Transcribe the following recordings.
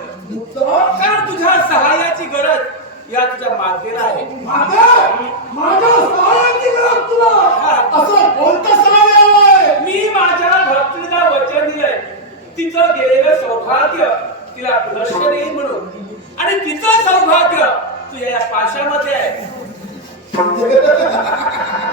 कारण तुझ्या सहाय्याची गरज या तुझ्या मातेला आहे. मागे? माझ्या सहाय्याची गरज तुला? असं कोणतं मी माझ्या भक्तीला वचन दिलंय. तिचं गेलेलं सौभाग्य तिला लक्ष देईन म्हणून. आणि तिचं सौभाग्य तुझ्या या पाशामध्ये आहे.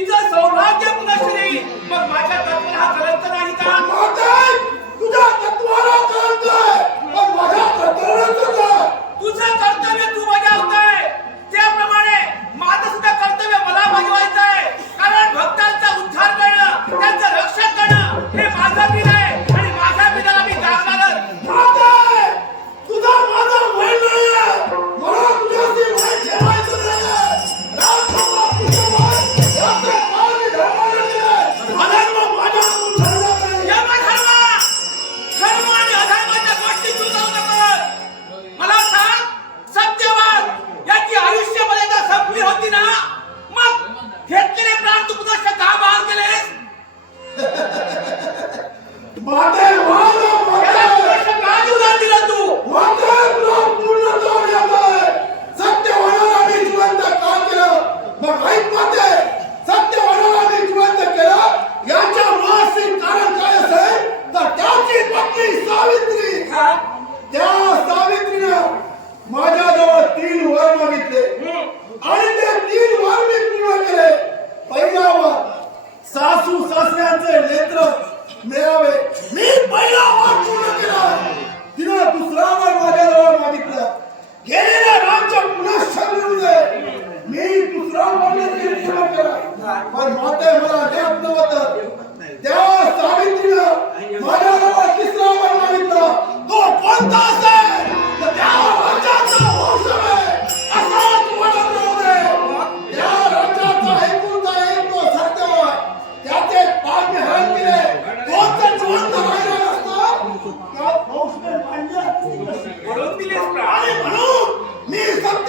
तिचं सौभाग्य कुणाशी नाही? मग माझ्या तत्वाला हा कलंक नाही का तो शताब आ गए Mahadev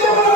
Thank you.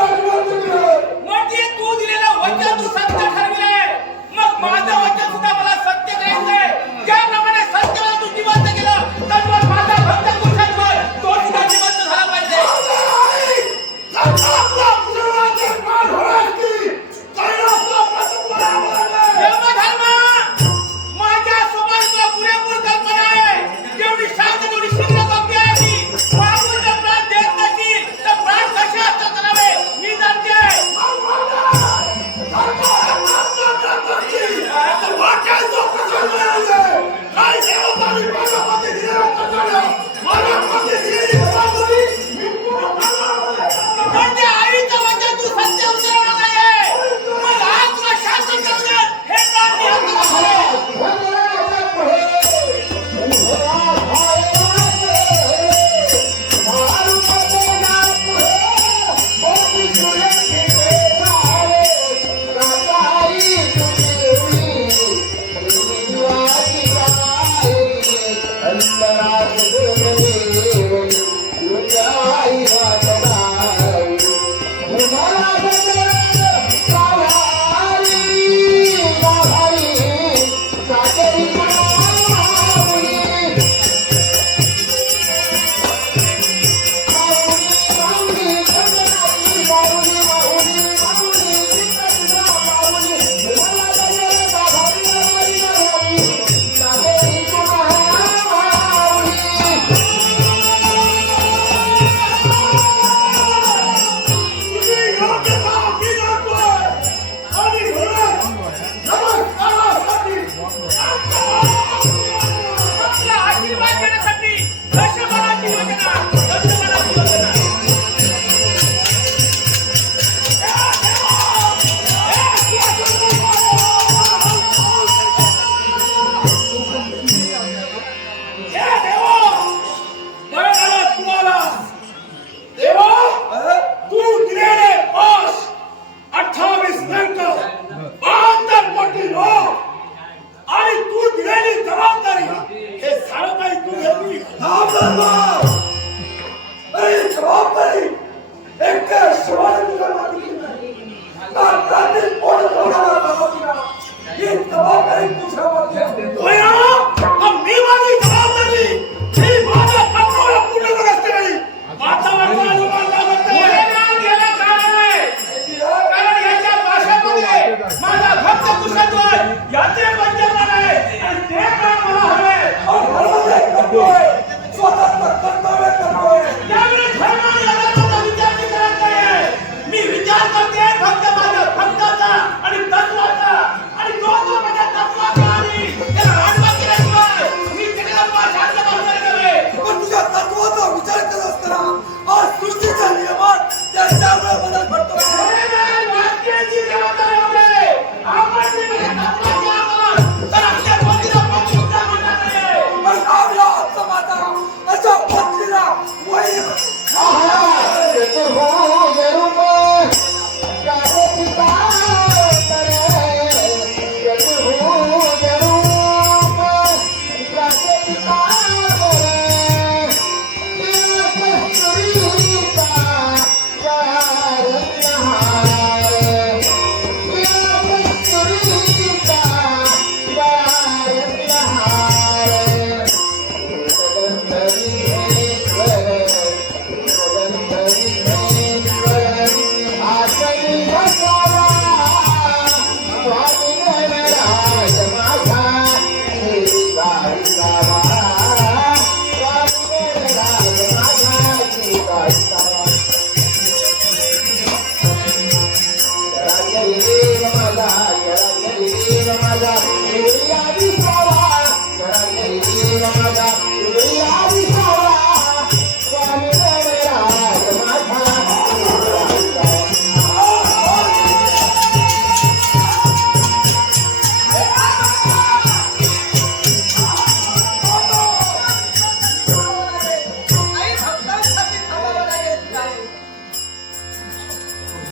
the ball!